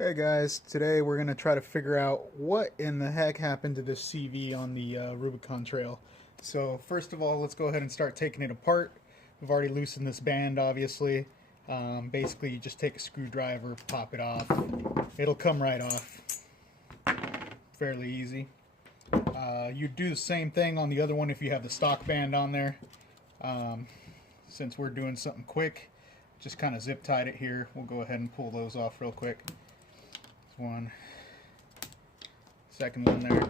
Hey guys, today we're going to try to figure out what in the heck happened to this CV on the Rubicon trail. So first of all, let's go ahead and start taking it apart. We've already loosened this band, obviously. Basically, you just take a screwdriver, pop it off. It'll come right off. Fairly easy. You do the same thing on the other one if you have the stock band on there. Since we're doing something quick, just kind of zip tied it here. We'll go ahead and pull those off real quick. One, second one there.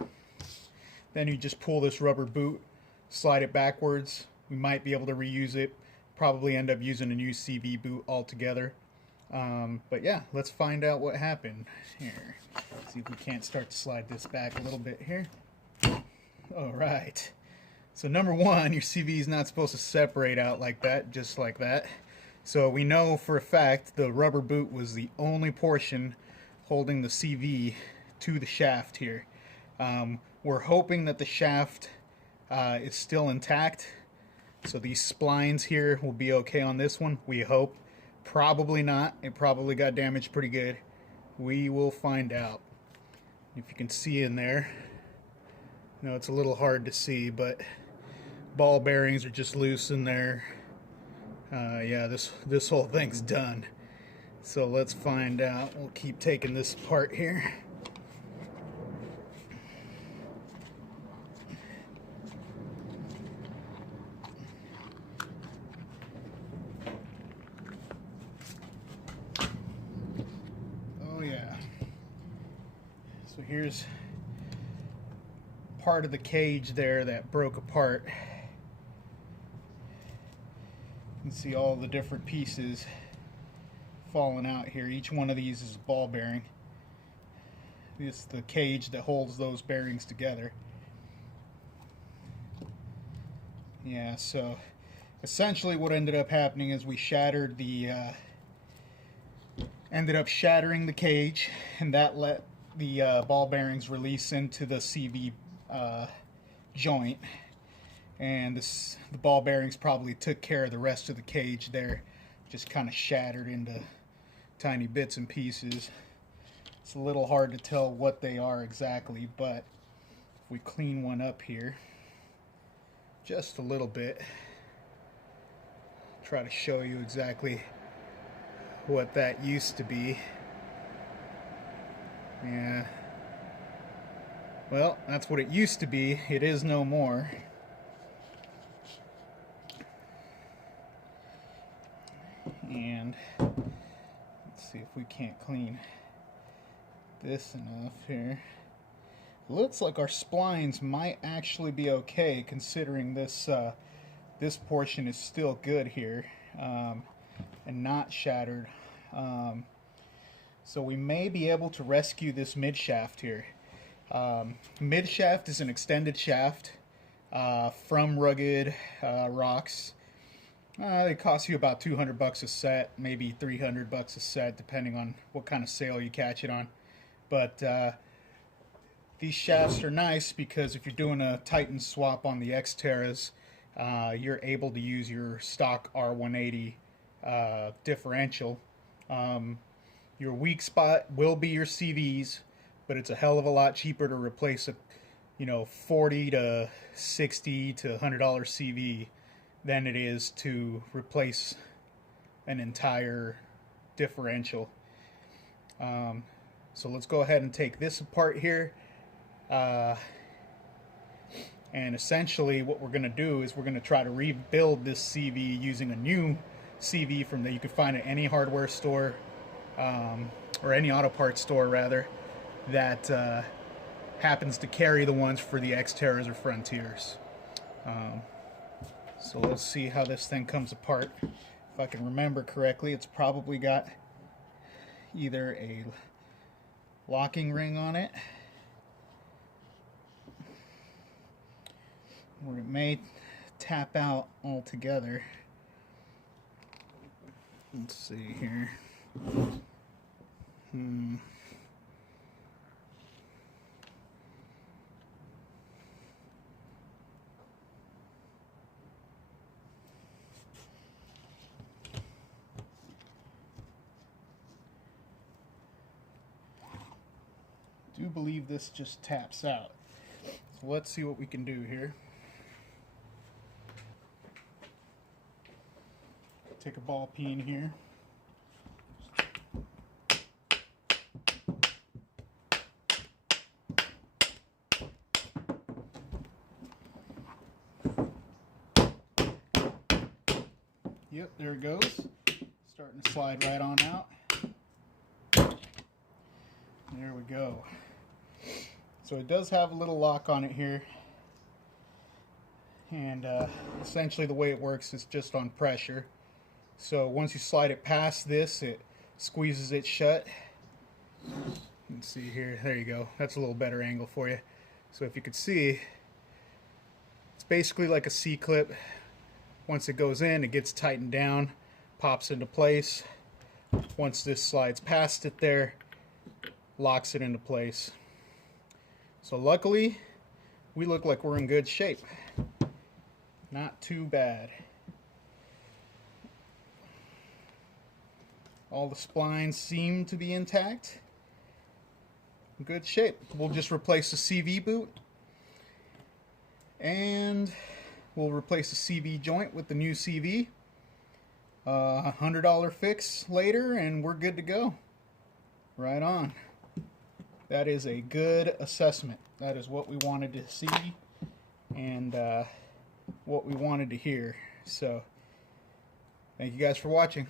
Then you just pull this rubber boot, slide it backwards. We might be able to reuse it, probably end up using a new CV boot altogether. But yeah, let's find out what happened here. See if we can't start to slide this back a little bit here. All right. So number one, your CV is not supposed to separate out like that, just like that. So we know for a fact the rubber boot was the only portion holding the CV to the shaft here. We're hoping that the shaft is still intact, so these splines here will be okay on this one. We hope. Probably not. It probably got damaged pretty good. We will find out. If you can see in there, no, it's a little hard to see, but ball bearings are just loose in there. Yeah, this whole thing's done. So let's find out. We'll keep taking this apart here. Oh yeah. So here's part of the cage there that broke apart. You can see all the different pieces falling out here. Each one of these is a ball bearing. This is the cage that holds those bearings together. Yeah, so essentially what ended up happening is we shattered the ended up shattering the cage, and that let the ball bearings release into the CV joint, and the ball bearings probably took care of the rest of the cage there, just kind of shattered into tiny bits and pieces. It's a little hard to tell what they are exactly, but if we clean one up here just a little bit, try to show you exactly what that used to be. Yeah, well, that's what it used to be. It is no more. And let's see if we can't clean this enough here. Looks like our splines might actually be okay, considering this this portion is still good here, and not shattered. So we may be able to rescue this mid shaft here. Mid shaft is an extended shaft from Rugged Rocks. They cost you about $200 a set, maybe $300 a set, depending on what kind of sale you catch it on. But these shafts are nice because if you're doing a Titan swap on the Xterras, you're able to use your stock R180 differential. Your weak spot will be your CVs, but it's a hell of a lot cheaper to replace a, $40 to $60 to $100 CV than it is to replace an entire differential. So let's go ahead and take this apart here. And essentially what we're going to do is we're going to try to rebuild this CV using a new CV from that you can find at any hardware store, or any auto parts store rather, that happens to carry the ones for the Xterras or Frontiers. So let's see how this thing comes apart. If I can remember correctly, it's probably got either a locking ring on it, or it may tap out altogether. Let's see here. do believe this just taps out. So let's see what we can do here. Take a ball peen here. Yep, there it goes. Starting to slide right on out. There we go. So it does have a little lock on it here. And essentially the way it works is just on pressure. So once you slide it past this, it squeezes it shut. You can see here, there you go. That's a little better angle for you. So if you could see, it's basically like a C-clip. Once it goes in, it gets tightened down, pops into place. Once this slides past it there, locks it into place. So luckily, we look like we're in good shape. Not too bad. All the splines seem to be intact. Good shape. We'll just replace the CV boot. And we'll replace the CV joint with the new CV. $100 fix later and we're good to go. Right on. That is a good assessment. That is what we wanted to see and what we wanted to hear. So, thank you guys for watching.